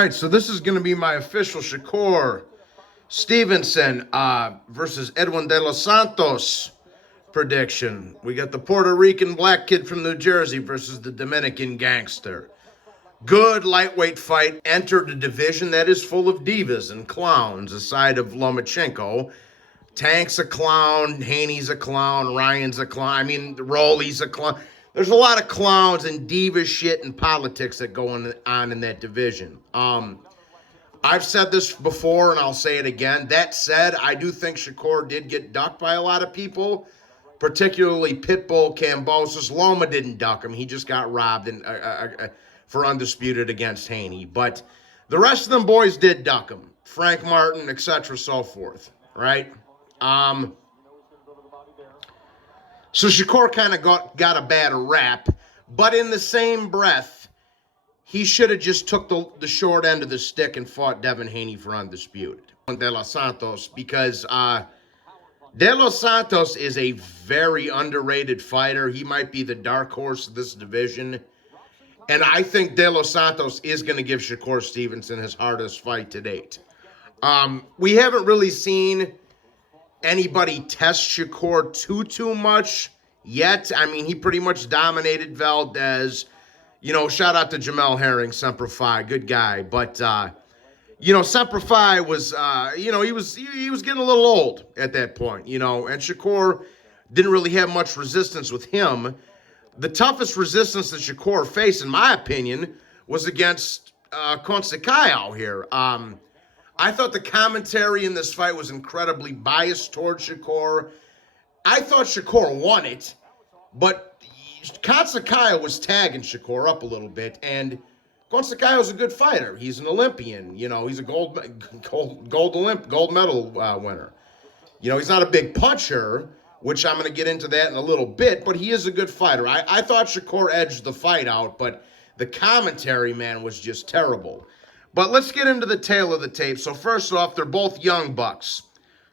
right, so this is going to be my official Shakur Stevenson versus Edwin de los Santos prediction. We got the Puerto Rican black kid from New Jersey versus the Dominican gangster. Good lightweight fight. Entered a division that is full of divas and clowns, aside of Lomachenko. Tank's a clown, Haney's a clown, Ryan's a clown. I mean, Rolly's a clown. There's a lot of clowns and diva shit and politics that go on in that division. I've said this before and I'll say it again. That said, I do think Shakur did get ducked by a lot of people, particularly Pitbull, Kambosos. Loma didn't duck him. He just got robbed for undisputed against Haney. But the rest of them boys did duck him. Frank Martin, etc., so forth, right? So Shakur kind of got a bad rap, but in the same breath, he should have just took the short end of the stick and fought Devin Haney for undisputed. De los Santos, because De los Santos is a very underrated fighter. He might be the dark horse of this division. And I think De los Santos is going to give Shakur Stevenson his hardest fight to date. We haven't really seen anybody test Shakur too much yet. I mean, he pretty much dominated Valdez. You know, shout out to Jamel Herring, Semper Fi, good guy. But Semper Fi was, he was getting a little old at that point. And Shakur didn't really have much resistance with him. The toughest resistance that Shakur faced, in my opinion, was against Conceição here. I thought the commentary in this fight was incredibly biased towards Shakur. I thought Shakur won it, but Conceição was tagging Shakur up a little bit, and Conceição is a good fighter. He's an Olympian. He's a gold medal winner. He's not a big puncher, which I'm going to get into that in a little bit, but he is a good fighter. I thought Shakur edged the fight out, but the commentary, man, was just terrible. But let's get into the tail of the tape. So first off, they're both young bucks.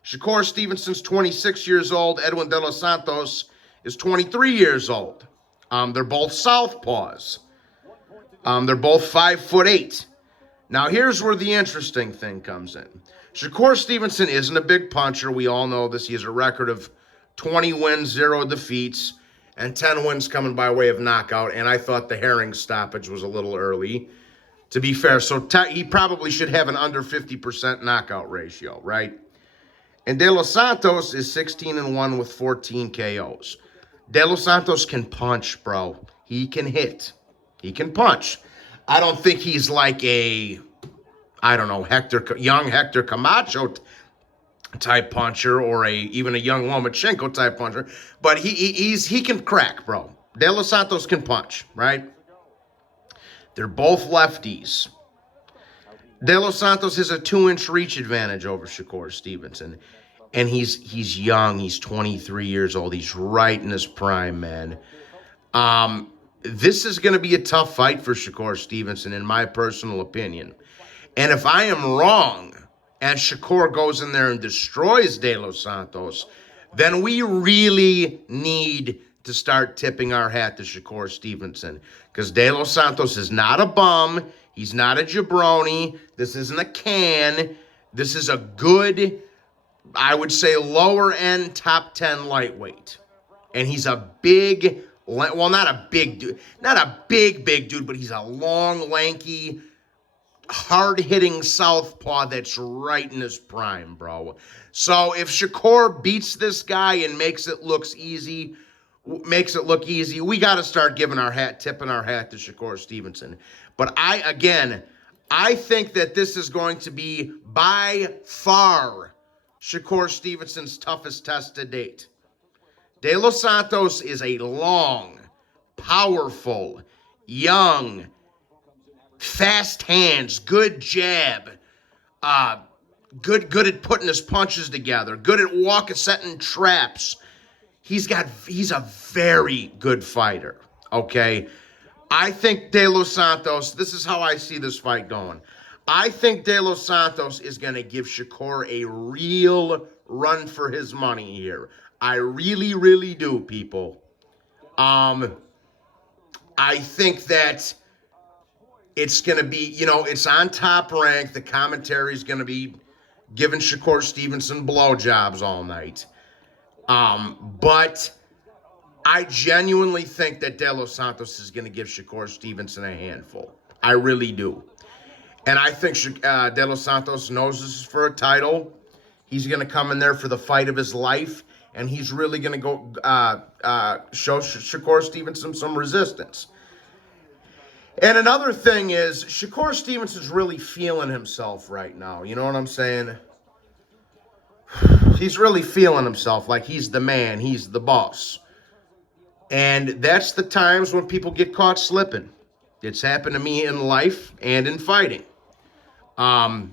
Shakur Stevenson's 26 years old. Edwin de los Santos is 23 years old. They're both southpaws. They're both 5'8". Now here's where the interesting thing comes in. Shakur Stevenson isn't a big puncher. We all know this. He has a record of 20 wins, 0 defeats, and 10 wins coming by way of knockout. And I thought the Herring stoppage was a little early, to be fair. So he probably should have an under 50% knockout ratio, right? And De Los Santos is 16-1 with 14 KOs. De Los Santos can punch, bro. He can hit. He can punch. I don't think he's like a, young Hector Camacho type puncher or even a young Lomachenko type puncher, but he can crack, bro. De Los Santos can punch, right? They're both lefties. De Los Santos has a 2-inch reach advantage over Shakur Stevenson. And he's young. He's 23 years old. He's right in his prime, man. This is going to be a tough fight for Shakur Stevenson, in my personal opinion. And if I am wrong, and Shakur goes in there and destroys De Los Santos, then we really need to start tipping our hat to Shakur Stevenson. Because De Los Santos is not a bum. He's not a jabroni. This isn't a can. This is a good, I would say, lower-end top 10 lightweight. And he's a big, well, not a big dude. Not a big dude, but he's a long, lanky, hard-hitting southpaw that's right in his prime, bro. So if Shakur beats this guy and makes it look easy, we got to start tipping our hat to Shakur Stevenson. But I think that this is going to be by far Shakur Stevenson's toughest test to date. De Los Santos is a long, powerful, young, fast hands, good jab, good at putting his punches together, good at setting traps. He's a very good fighter, okay? I think De Los Santos, this is how I see this fight going. I think De Los Santos is going to give Shakur a real run for his money here. I really, really do, people. I think that It's going to be, it's on Top Rank. The commentary is going to be giving Shakur Stevenson blowjobs all night. But I genuinely think that De Los Santos is going to give Shakur Stevenson a handful. I really do. And I think De Los Santos knows this is for a title. He's going to come in there for the fight of his life, and he's really going to go show Shakur Stevenson some resistance. And another thing is, Shakur Stevenson's really feeling himself right now. You know what I'm saying? He's really feeling himself like he's the man, he's the boss. And that's the times when people get caught slipping. It's happened to me in life and in fighting. I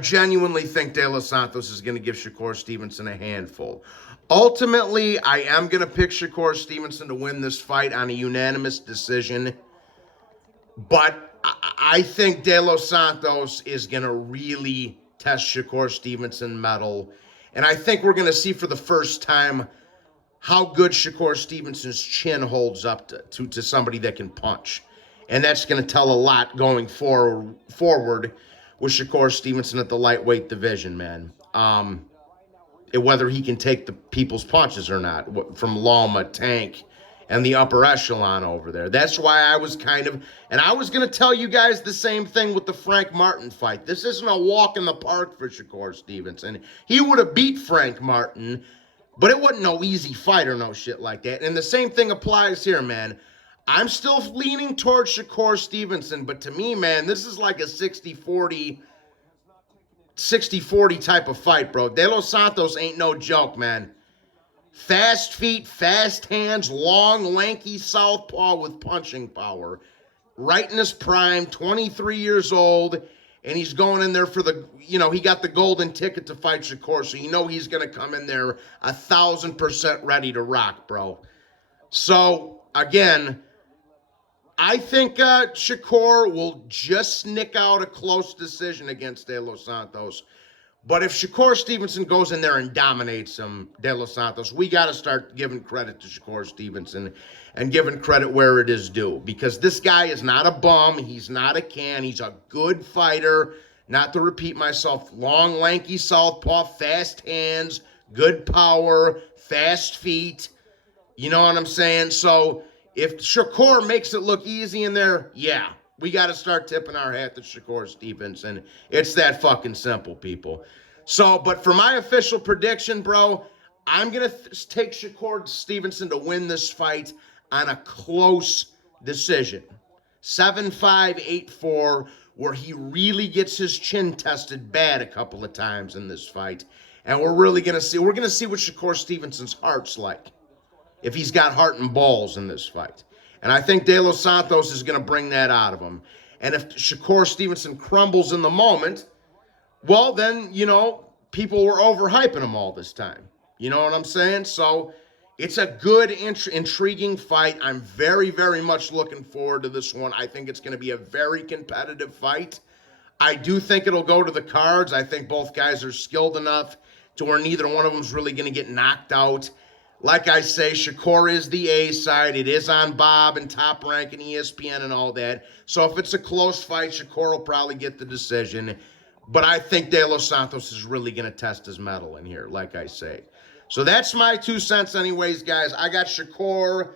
genuinely think De Los Santos is going to give Shakur Stevenson a handful. Ultimately, I am going to pick Shakur Stevenson to win this fight on a unanimous decision. But I think De Los Santos is going to really test Shakur Stevenson's mettle. And I think we're going to see for the first time how good Shakur Stevenson's chin holds up to somebody that can punch. And that's going to tell a lot going forward with Shakur Stevenson at the lightweight division, man. Whether he can take the people's punches or not, from Loma, Tank, and the upper echelon over there. That's why I was and I was going to tell you guys the same thing with the Frank Martin fight. This isn't a walk in the park for Shakur Stevenson. He would have beat Frank Martin, but it wasn't no easy fight or no shit like that. And the same thing applies here, man. I'm still leaning towards Shakur Stevenson, but to me, man, this is like a 60-40 type of fight, bro. De Los Santos ain't no joke, man. Fast feet, fast hands, long, lanky southpaw with punching power. Right in his prime, 23 years old, and he's going in there for he got the golden ticket to fight Shakur, so he's going to come in there 1,000% ready to rock, bro. So, again, I think Shakur will just nick out a close decision against De Los Santos. But if Shakur Stevenson goes in there and dominates him, De Los Santos, we got to start giving credit to Shakur Stevenson and giving credit where it is due. Because this guy is not a bum. He's not a can. He's a good fighter. Not to repeat myself, long, lanky southpaw, fast hands, good power, fast feet. You know what I'm saying? So if Shakur makes it look easy in there, yeah, we got to start tipping our hat to Shakur Stevenson. It's that fucking simple, people. So, but for my official prediction, bro, I'm going to take Shakur Stevenson to win this fight on a close decision. 7-5, 8-4, where he really gets his chin tested bad a couple of times in this fight. And we're going to see what Shakur Stevenson's heart's like, if he's got heart and balls in this fight. And I think De Los Santos is going to bring that out of him. And if Shakur Stevenson crumbles in the moment, well, then, people were overhyping him all this time. You know what I'm saying? So it's a good, intriguing fight. I'm very, very much looking forward to this one. I think it's going to be a very competitive fight. I do think it'll go to the cards. I think both guys are skilled enough to where neither one of them is really going to get knocked out. Like I say, Shakur is the A side. It is on Bob and Top Rank and ESPN and all that. So if it's a close fight, Shakur will probably get the decision. But I think De Los Santos is really going to test his mettle in here, like I say. So that's my 2 cents anyways, guys. I got Shakur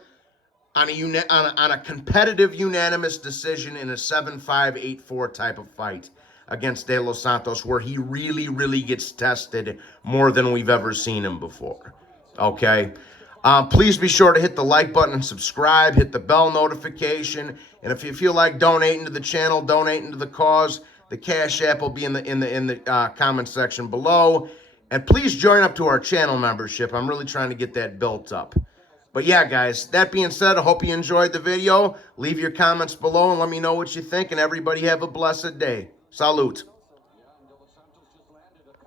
on a competitive unanimous decision in a 7-5, 8-4 type of fight against De Los Santos, where he really, really gets tested more than we've ever seen him before. Okay? Please be sure to hit the like button and subscribe. Hit the bell notification. And if you feel like donating to the channel, donating to the cause, the Cash App will be in the comment section below. And please join up to our channel membership. I'm really trying to get that built up. But yeah, guys, that being said, I hope you enjoyed the video. Leave your comments below and let me know what you think. And everybody have a blessed day. Salute.